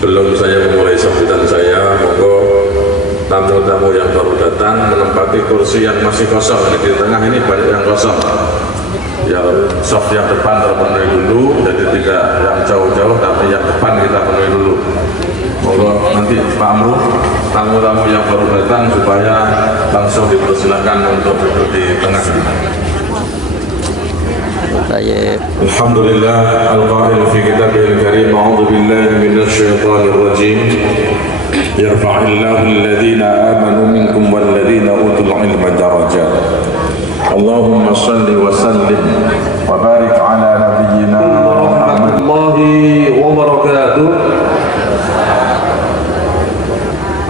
Sebelum saya memulai sambutan saya, monggo tamu-tamu yang baru datang menempati kursi yang masih kosong. Di tengah ini banyak yang kosong. Ya, soft yang depan terpenuhi dulu, jadi tidak yang jauh-jauh, tapi yang depan kita penuhi dulu. Monggo nanti Pak Amru, tamu-tamu yang baru datang supaya langsung dipersilakan untuk duduk di tengah. Alhamdulillah al-qail fi kitabihil karim, a'udzu billahi minasy syaithanir rajim. Yarfa'illahu alladhina amanu minkum walladhina utul ilma darajat. Allahumma shalli wa sallim wa barik ala nabiyyina Muhammad wa barakatuh.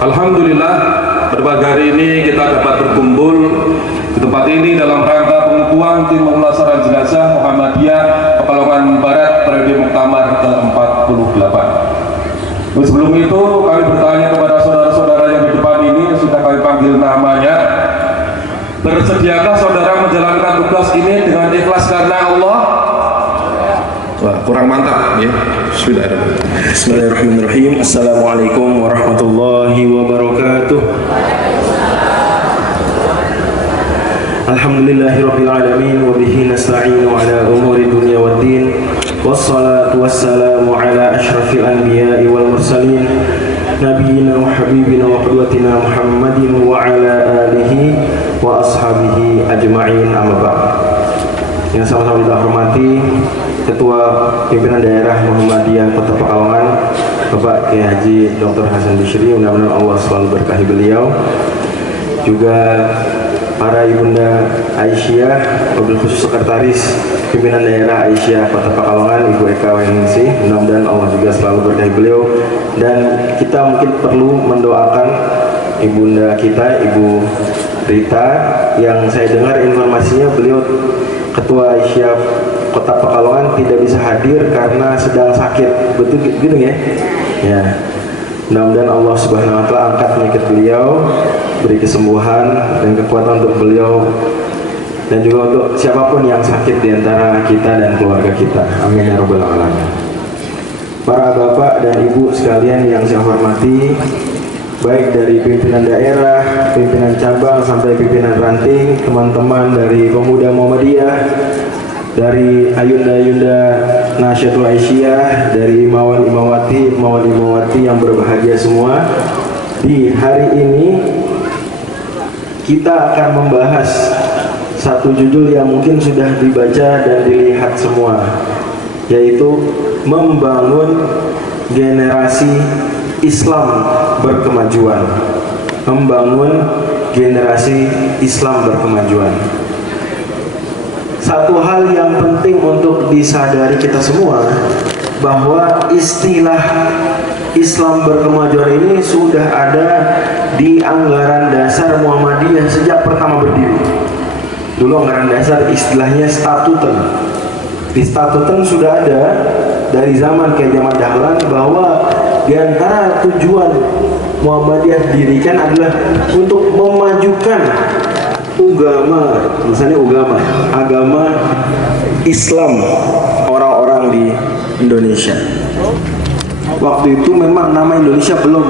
Alhamdulillah, pada pagi hari ini kita dapat berkumpul di tempat ini dalam rangka pengukuhan tim pemulasaran jenazah Muhammadiyah Pekalongan Barat periode Muktamar ke-48. Sebelum itu kami bertanya kepada saudara-saudara yang di depan ini, sudah kami panggil namanya. Bersediakah saudara menjalankan tugas ini dengan ikhlas karena Allah? Wah, kurang mantap ya. Bismillahirrahmanirrahim. Assalamualaikum warahmatullahi wabarakatuh. Alhamdulillahirabbil alamin wa bihi nasta'inu ala umuri dunya waddin. Wassalatu wassalamu ala asyrafil anbiya'i wal mursalin nabiyina wa habibina wa qudwatina Muhammadin wa ala alihi wa ashabihi ajma'in, amma ba'd. Yang sama-sama kita hormati Ketua Pimpinan Daerah Muhammadiyah Kota Pekalongan, Bapak Kiai Haji Dr. Hasan Bishri, mudah-mudahan Allah selalu berkahi beliau. Juga para Ibunda Aisyah, wabil khusus Sekretaris Pimpinan Daerah Aisyah Kota Pekalongan, Ibu Eka Weningsi, mudah-mudahan Allah juga selalu berkahi beliau. Dan kita mungkin perlu mendoakan Ibunda kita, Ibu Rita, yang saya dengar informasinya beliau Ketua Aisyah Kota Pekalongan tidak bisa hadir karena sedang sakit, betul gitu ya? Ya, mudah-mudahan Allah Subhanahu Wa Taala angkat penyakit beliau, beri kesembuhan dan kekuatan untuk beliau dan juga untuk siapapun yang sakit di antara kita dan keluarga kita. Amin ya rabbal alamin. Para bapak dan ibu sekalian yang saya hormati, baik dari pimpinan daerah, pimpinan cabang sampai pimpinan ranting, teman-teman dari pemuda Muhammadiyah, dari ayunda-ayunda Nasyatul Aisyah, dari imawati yang berbahagia semua. Di hari ini kita akan membahas satu judul yang mungkin sudah dibaca dan dilihat semua, yaitu membangun generasi Islam berkemajuan. Membangun generasi Islam berkemajuan. Satu hal yang penting untuk disadari kita semua, bahwa istilah Islam berkemajuan ini sudah ada di anggaran dasar Muhammadiyah sejak pertama berdiri. Dulu anggaran dasar istilahnya statuten. Di statuten sudah ada dari zaman Kiai Jamal Dahlan bahwa di antara tujuan Muhammadiyah didirikan adalah untuk memajukan agama Islam orang-orang di Indonesia. Waktu itu memang nama Indonesia belum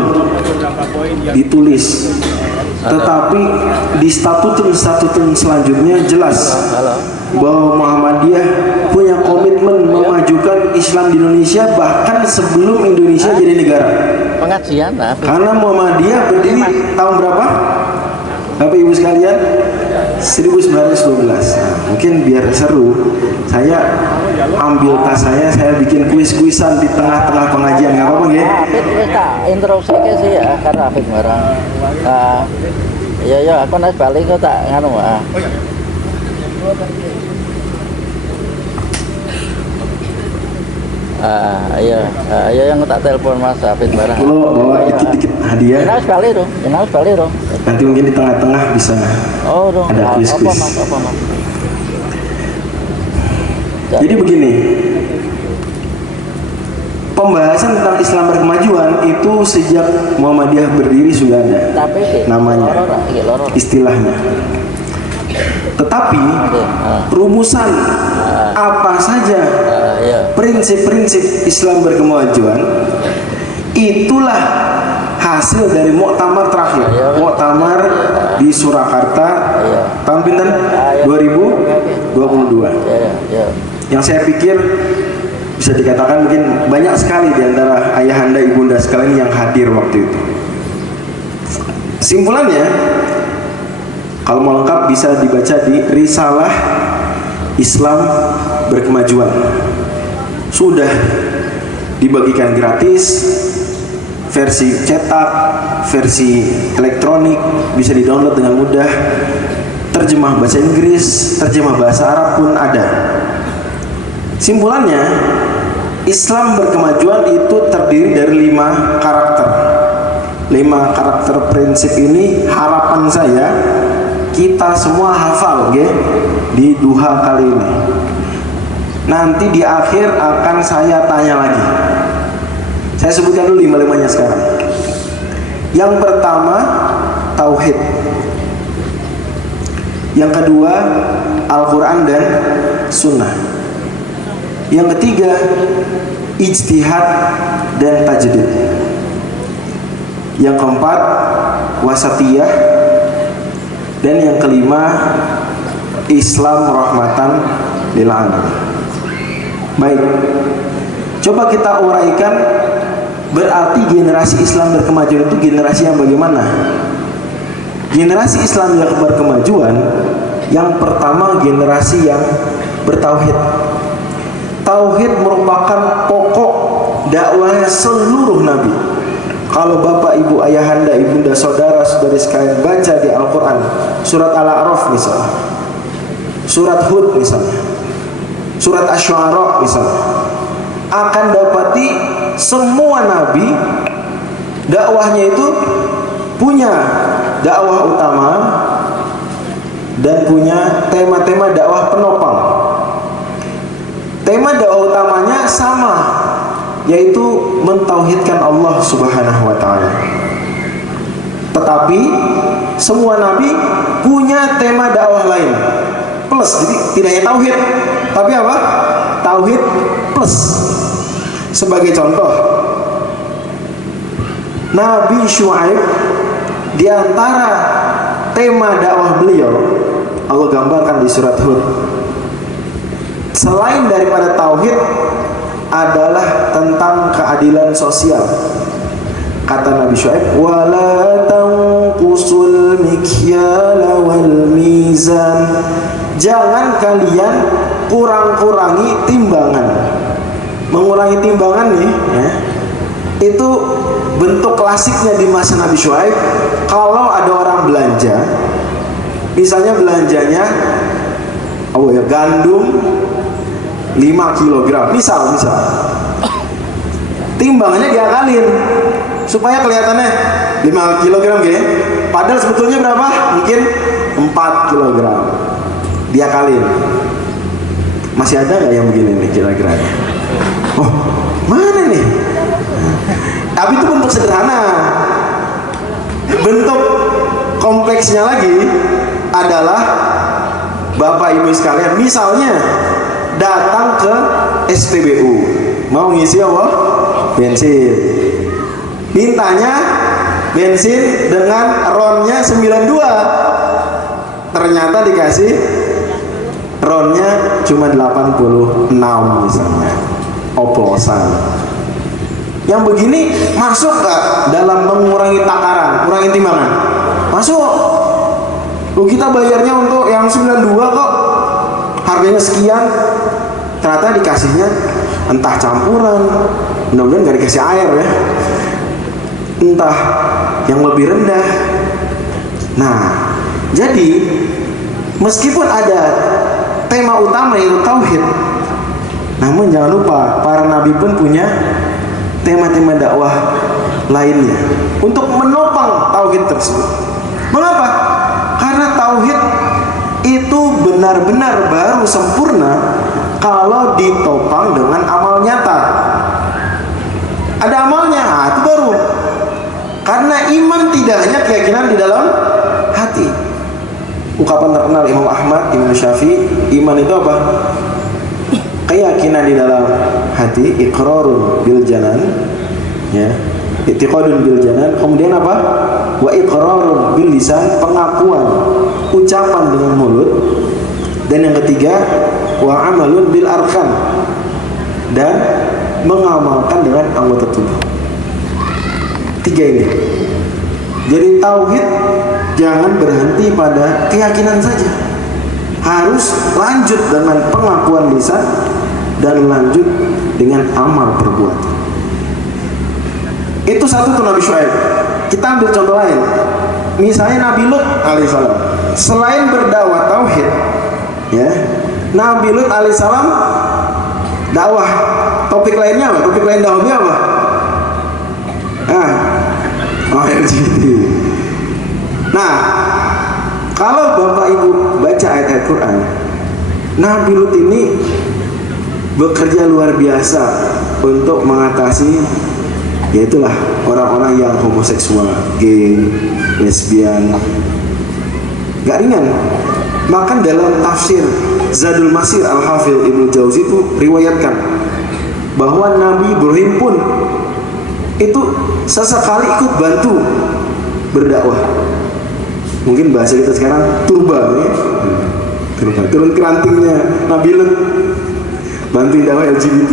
ditulis, tetapi di statuten selanjutnya jelas bahwa Muhammadiyah punya komitmen memajukan Islam di Indonesia bahkan sebelum Indonesia jadi negara. Pengajian karena Muhammadiyah berdiri tahun berapa? Bapak Ibu sekalian, 1912. Nah, mungkin biar seru, saya ambil tas saya bikin kuis-kuisan di tengah-tengah pengajian, nggak apa-apa ya? Introduksi sih ya, karena Afid barang. Ya aku naik balik kok tak nganu iya yang tak telepon Mas Afid barang. Bawa dikit-dikit hadiah. Harus balik dong. Nanti mungkin di tengah-tengah bisa ada kuis-kuis. Apa, Mas? Jadi begini, pembahasan tentang Islam berkemajuan itu sejak Muhammadiyah berdiri sudah ada namanya, istilahnya. Tetapi rumusan apa saja prinsip-prinsip Islam berkemajuan Itulah hasil dari muktamar terakhir. Muktamar di Surakarta tahun pinten? 2022. Yang saya pikir bisa dikatakan mungkin banyak sekali di antara ayahanda ibunda sekalian yang hadir waktu itu. Simpulannya, kalau mau lengkap bisa dibaca di Risalah Islam Berkemajuan. Sudah dibagikan gratis, versi cetak, versi elektronik, bisa di-download dengan mudah. Terjemah bahasa Inggris, terjemah bahasa Arab pun ada. Simpulannya, Islam Berkemajuan itu terdiri dari 5 karakter. 5 karakter prinsip ini harapan saya kita semua hafal di duha kali ini. Nanti di akhir akan saya tanya lagi. Saya sebutkan dulu 5-5-nya sekarang. Yang pertama, tauhid. Yang kedua, Al-Quran dan Sunnah. Yang ketiga, ijtihad dan tajdid. Yang keempat, wasatiyah. Dan yang kelima, Islam rahmatan lil alamin. Baik, coba kita uraikan, berarti generasi Islam berkemajuan itu generasi yang bagaimana? Generasi Islam yang berkemajuan, yang pertama generasi yang bertauhid. Tauhid merupakan pokok dakwahnya seluruh nabi. Kalau bapak, ibu, ayahanda, ibunda, saudara, saudari sekalian baca di Al-Quran, surat Al-A'raf misalnya, surat Hud misalnya, surat Asy-Syu'ara misalnya, akan dapati semua nabi dakwahnya itu punya dakwah utama dan punya tema-tema dakwah penopang. Tema dakwah utamanya sama, yaitu mentauhidkan Allah Subhanahu wa taala. Tetapi semua nabi punya tema dakwah lain plus, jadi tidak hanya tauhid, tapi apa? Tauhid plus. Sebagai contoh, Nabi Syuaib, di antara tema dakwah beliau Allah gambarkan di surat Hud, selain daripada tauhid adalah tentang keadilan sosial. Kata Nabi Syuaib, wala tanqusul mikyala wal mizan. Jangan kalian kurang-kurangi timbangan. Mengurangi timbangan nih, itu bentuk klasiknya di masa Nabi Syuaib. Kalau ada orang belanja, misalnya belanjanya gandum 5 kg, misal timbangannya diakalin supaya kelihatannya 5 kg padahal sebetulnya berapa? Mungkin 4 kg. Diakalin. Masih ada nggak yang begini nih kira-kira? Oh, mana nih? Tapi itu bentuk sederhana. Bentuk kompleksnya lagi adalah Bapak Ibu sekalian, misalnya datang ke SPBU, mau ngisi apa? Bensin. Mintanya bensin dengan RON-nya 92. Ternyata dikasih RON-nya cuma 86 misalnya. Oplosan. Yang begini masuk gak dalam mengurangi takaran, kurangi timbangan? Masuk. Kita bayarnya untuk yang 92 kok, harganya sekian, ternyata dikasihnya entah campuran, mudah-mudahan gak dikasih air ya, entah yang lebih rendah. Nah, jadi meskipun ada tema utama yaitu tauhid, namun jangan lupa para nabi pun punya tema-tema dakwah lainnya untuk menopang tauhid tersebut. Mengapa? Karena tauhid itu benar-benar baru sempurna kalau ditopang dengan amal nyata. Ada amalnya, itu baru. Karena iman tidak hanya keyakinan di dalam hati. Ungkapan terkenal Imam Ahmad, Imam Syafi'i, iman itu apa? Keyakinan di dalam hati, iqrarun bil janan, ya, i'tiqadun bil janan. Kemudian apa? Wa iqrarun bil lisan, pengakuan, ucapan dengan mulut. Dan yang ketiga, wa amalun bil arkan, dan mengamalkan dengan anggota tubuh. Tiga ini. Jadi tauhid jangan berhenti pada keyakinan saja, harus lanjut dengan pengakuan lisan dan lanjut dengan amal perbuatan. Itu satu tuh Nabi Syuaib. Kita ambil contoh lain. Misalnya Nabi Lut alaihissalam, selain berdakwah tauhid, ya, Nabi Lut alaihissalam dakwah. Topik lainnya apa? Topik lain dakwahnya apa? LGBT. Nah, kalau Bapak Ibu baca ayat-ayat Quran, Nabi Lut ini bekerja luar biasa untuk mengatasi, yaitulah orang-orang yang homoseksual, gay, lesbian. Gak ringan. Maka dalam tafsir Zadul Masir Al-Hafidh Ibnu Jauzi itu riwayatkan bahwa Nabi Ibrahim pun itu sesekali ikut bantu berdakwah. Mungkin bahasa kita sekarang turba, ya? Turun kerantingnya Nabi Lut, bantuin dakwah LGBT.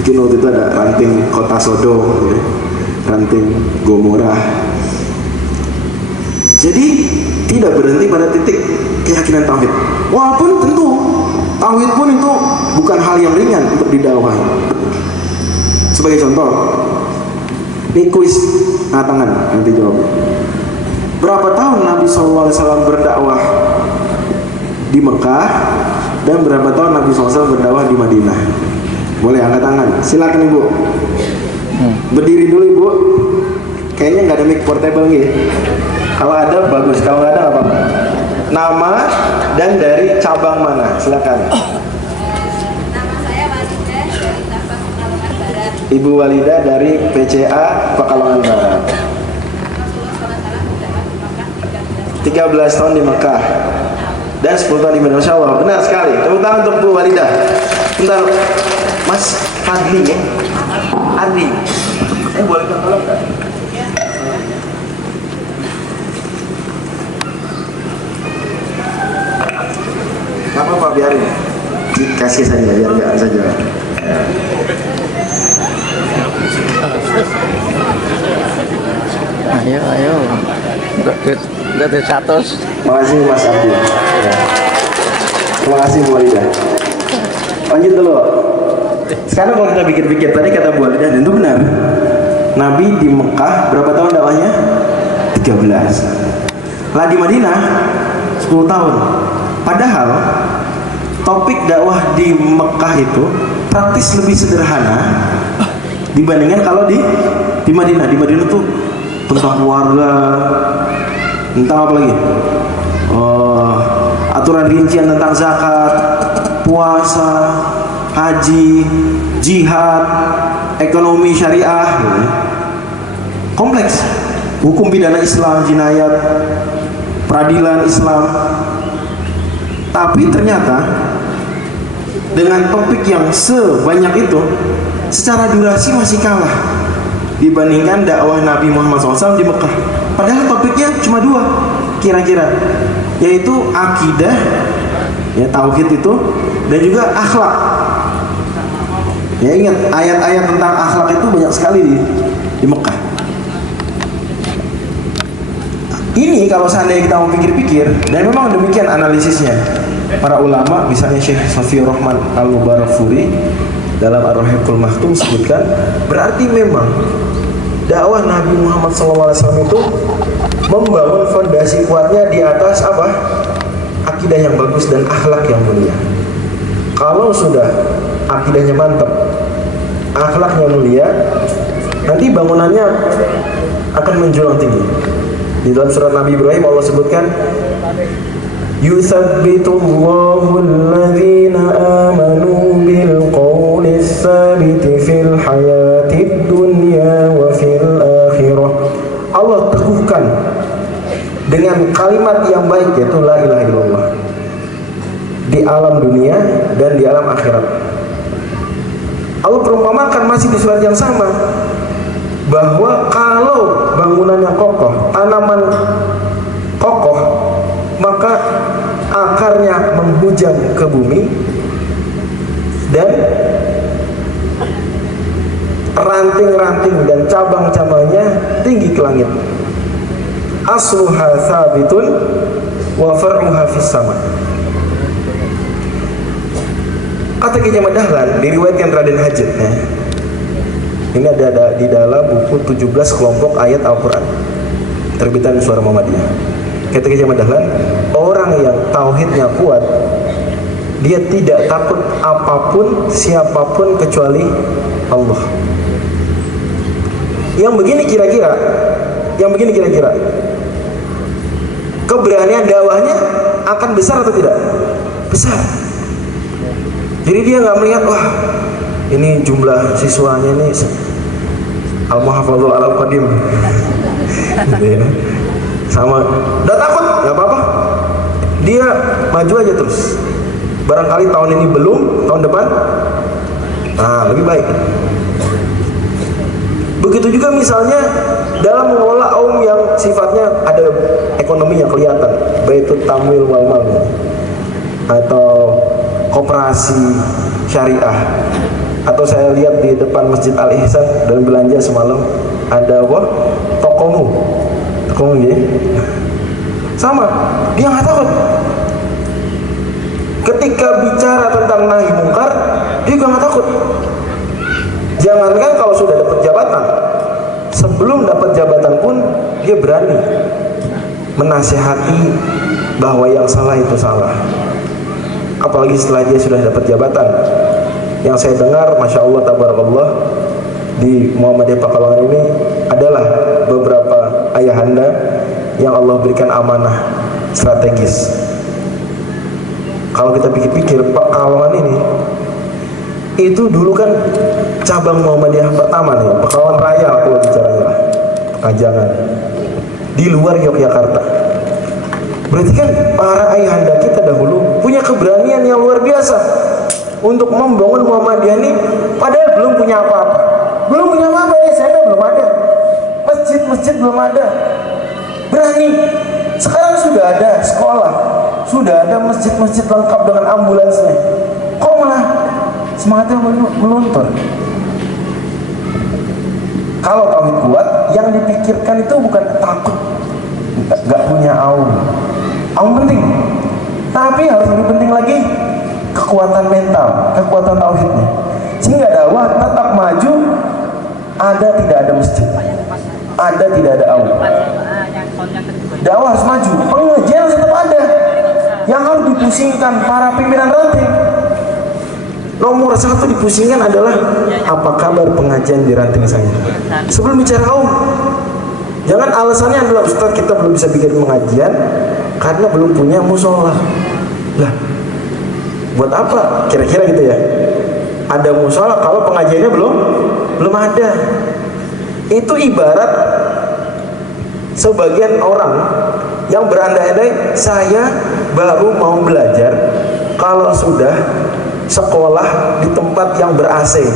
Mungkin waktu itu ada ranting kota Sodom, ya? Ranting Gomorrah. Jadi tidak berhenti pada titik keyakinan tauhid. Walaupun tentu tauhid pun itu bukan hal yang ringan untuk didakwahi. Sebagai contoh, ini kuis angkat tangan, nanti jawab. Berapa tahun Nabi SAW berdakwah di Mekah dan berapa tahun Nabi SAW berdakwah di Madinah? Boleh angkat tangan, silakan Ibu. Berdiri dulu Ibu. Kayaknya nggak ada mic portable nih. Kalau ada bagus, kalau nggak ada nggak apa-apa. Nama dan dari cabang mana? Silakan. Ibu Walidah dari PCA Pekalongan Barat. 13 tahun di Mekah dan 10 tahun di Indonesia. Allah, benar sekali. Tepuk tangan untuk Bu Walidah. Bentar, Mas Fadli ya? Adi, saya boleh tolong nggak? Nggak apa-apa, biarin. Dikasih saja, biar jangan saja. Ayo. Udah di 100. Terima kasih Mas Abdi. Ya. Terima kasih Bu Walidah. Lanjut dulu. Sekarang kalau kita pikir-pikir, tadi kata Bu Walidah, dan itu benar. Nabi di Mekah berapa tahun dakwahnya? 13. Lah di Madinah 10 tahun. Padahal topik dakwah di Mekah itu praktis lebih sederhana dibandingkan kalau di Madinah. Di Madinah tuh tentang keluarga, tentang apa lagi? Aturan rincian tentang zakat, puasa, haji, jihad, ekonomi syariah, gitu. Kompleks. Hukum pidana Islam, jinayat, peradilan Islam. Tapi ternyata dengan topik yang sebanyak itu, secara durasi masih kalah dibandingkan dakwah Nabi Muhammad SAW di Mekah. Padahal topiknya cuma 2 kira-kira, yaitu akidah, ya, tauhid itu, dan juga akhlak. Ya, ingat ayat-ayat tentang akhlak itu banyak sekali di Mekah. Ini kalau seandainya kita mau pikir-pikir, dan memang demikian analisisnya para ulama, misalnya Syekh Safiur Rahman Al-Mubarakfuri dalam Ar-Rahiqul Maktum sebutkan, berarti memang dakwah Nabi Muhammad SAW itu membangun fondasi kuatnya di atas apa? Akidah yang bagus dan akhlak yang mulia. Kalau sudah akidahnya mantap, akhlaknya mulia, nanti bangunannya akan menjulang tinggi. Di dalam surat Nabi Ibrahim Allah sebutkan, Yuthabbitullahu alladhina amanu bil qawli tsabiti fil hayatid dunya wa fil akhirah. Allah teguhkan dengan kalimat yang baik, yaitu la ilaha illallah, di alam dunia dan di alam akhirat. Allah perumpamakan masih di surat yang sama, bahwa kalau bangunannya kokoh, tanaman kokoh, maka akarnya menghujam ke bumi dan ranting-ranting dan cabang-cabangnya tinggi ke langit. Asluha thabitun wa far'uha fis sama. Kata Kiai Ahmad Dahlan diriwayatkan Raden Hajat, ini ada di dalam buku 17 kelompok ayat Al-Quran terbitan Suara Muhammadiyah. Kata Kiai Ahmad Dahlan, orang yang tauhidnya kuat, dia tidak takut apapun siapapun kecuali Allah. Yang begini kira-kira keberanian dakwahnya akan besar atau tidak? Besar. Jadi dia nggak melihat, wah ini jumlah siswanya ini al-muhafadzul al-qadim gitu ya. Sama, udah takut, nggak apa-apa, dia maju aja terus. Barangkali tahun ini belum, tahun depan lebih baik. Begitu juga misalnya dalam mengelola kaum yang sifatnya ada ekonomi yang kelihatan, baik itu tamwil wal mal atau koperasi syariah, atau saya lihat di depan Masjid Al Ihsan dan belanja semalam ada apa? Tokomu ya, sama, dia nggak takut. Ketika bicara tentang nahi mungkar, dia juga nggak takut. Jangankan kalau sudah dapat jabatan, sebelum dapat jabatan pun dia berani menasihati bahwa yang salah itu salah. Apalagi setelah dia sudah dapat jabatan. Yang saya dengar, Masya Allah, Tabarakallah, di Muhammadiyah Pekalongan ini adalah beberapa ayahanda yang Allah berikan amanah strategis. Kalau kita pikir-pikir, Pekalongan ini itu dulu kan cabang Muhammadiyah pertama nih, Pekalongan Raya kalau bicaranya, Kajangan, di luar Yogyakarta. Berarti kan para ayahanda kita dahulu punya keberanian yang luar biasa untuk membangun Muhammadiyah ini, padahal belum punya apa-apa. Belum punya apa-apa ya, saya belum ada. Masjid belum ada. Berani. Sekarang sudah ada sekolah, sudah ada masjid-masjid lengkap dengan ambulansnya. Kok malah semangatnya meluntur? Kalau tauhid kuat, yang dipikirkan itu bukan takut, nggak punya aum penting, tapi harus lebih penting lagi kekuatan mental, kekuatan tauhidnya, sehingga dakwah tetap maju. Ada tidak ada masjid, ada tidak ada aum, dakwah harus maju, pengajian harus tetap ada. Yang harus dipusingkan para pimpinan ranting, nomor satu dipusingkan adalah apa kabar pengajian di ranting saya. Sebelum bicara aum, jangan alasannya adalah Ustaz kita belum bisa bikin pengajian karena belum punya musola. Lah, buat apa? Kira-kira gitu ya. Ada musola kalau pengajiannya belum ada. Itu ibarat sebagian orang yang berandai-andai, saya baru mau belajar kalau sudah sekolah di tempat yang ber-AC.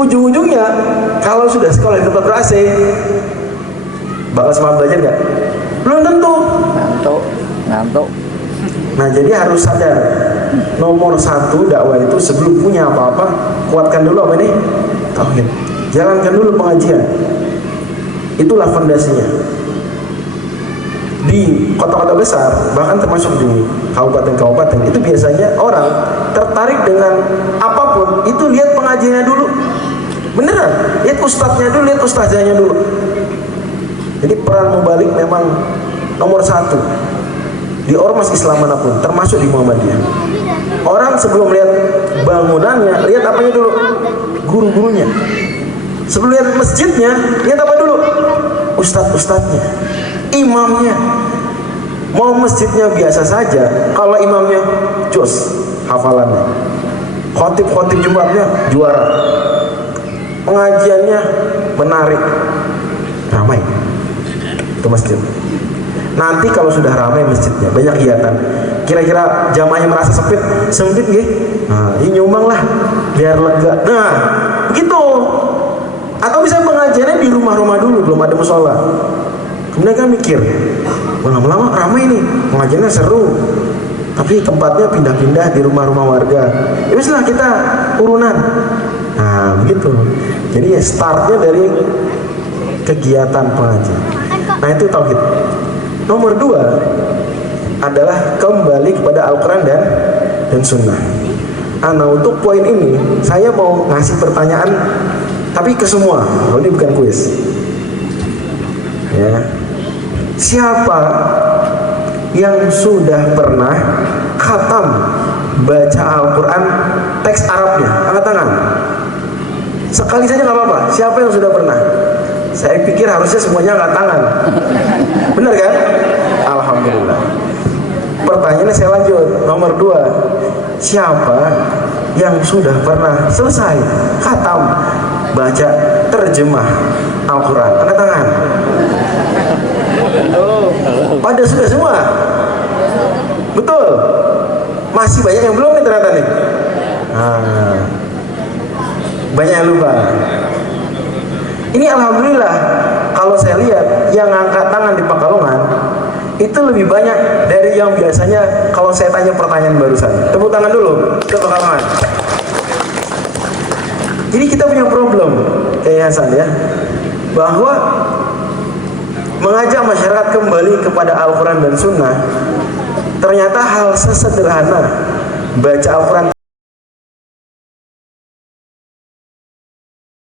Ujung-ujungnya kalau sudah sekolah di tempat ber-AC, bakal semangat belajar nggak? Belum tentu. Ngantuk. Nah, jadi harus sadar, nomor satu dakwah itu sebelum punya apa-apa, kuatkan dulu apa ini? Tauhid. Jalankan dulu pengajian. Itulah fondasinya. Di kota-kota besar, bahkan termasuk di kabupaten-kabupaten, itu biasanya orang tertarik dengan apapun itu lihat pengajiannya dulu. Beneran, lihat ustadznya dulu, lihat ustazahnya dulu. Jadi peran mubalik memang nomor satu di ormas Islam manapun, termasuk di Muhammadiyah. Orang sebelum lihat bangunannya, lihat apanya dulu? Guru-gurunya. Sebelum lihat masjidnya, lihat apa dulu? Ustadz-ustadznya, imamnya. Mau masjidnya biasa saja, kalau imamnya jos hafalannya, khotib-khotib Jumatnya juara, pengajiannya menarik, ramai itu masjid. Nanti kalau sudah ramai masjidnya, banyak kegiatan, kira-kira jamaahnya merasa sempit nggih? Nah, ini nyumbang lah biar lega. Nah, begitu. Atau bisa pengajiannya di rumah-rumah dulu, belum ada musola. Kemudian kan mikir, lama-lama ramai nih, pengajiannya seru, tapi tempatnya pindah-pindah di rumah-rumah warga. Ya weslah kita urunan. Nah begitu. Jadi ya startnya dari kegiatan pengajian. Nah itu tauhid. Nomor 2 adalah kembali kepada Al-Quran dan Sunnah. Nah untuk poin ini saya mau ngasih pertanyaan, tapi ke semua. Ini bukan kuis. Ya. Siapa yang sudah pernah khatam baca Al-Quran teks Arabnya? Angkat tangan. Sekali saja nggak apa-apa. Siapa yang sudah pernah? Saya pikir harusnya semuanya angkat tangan. Benar kan? Alhamdulillah. Pertanyaannya saya lanjut. Nomor 2, siapa yang sudah pernah selesai khatam baca terjemah Al-Quran? Angkat tangan. Pada sudah semua. Betul. Masih banyak yang belum nih ternyata nih. Banyak yang lupa. Ini alhamdulillah, kalau saya lihat yang angkat tangan di Pekalongan itu lebih banyak dari yang biasanya kalau saya tanya pertanyaan barusan. Tepuk tangan dulu ke Pekalongan. Jadi kita punya problem kayak Hasan ya, bahwa mengajak masyarakat kembali kepada Al-Quran dan Sunnah ternyata hal sesederhana baca Al-Quran